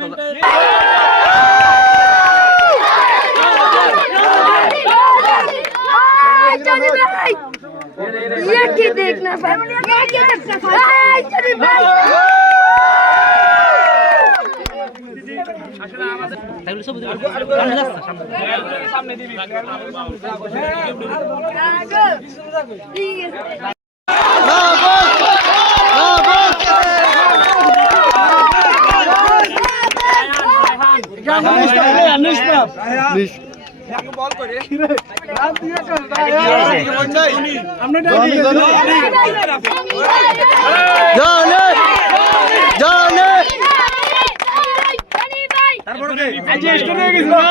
ये क्या देखना भाई, ये क्या देखना भाई, चली भाई। सामने दिबी বল করে রাত দিয়ে করতা আমরা জানে জানে তারপর কে আজ স্টোরি হয়ে গেছে না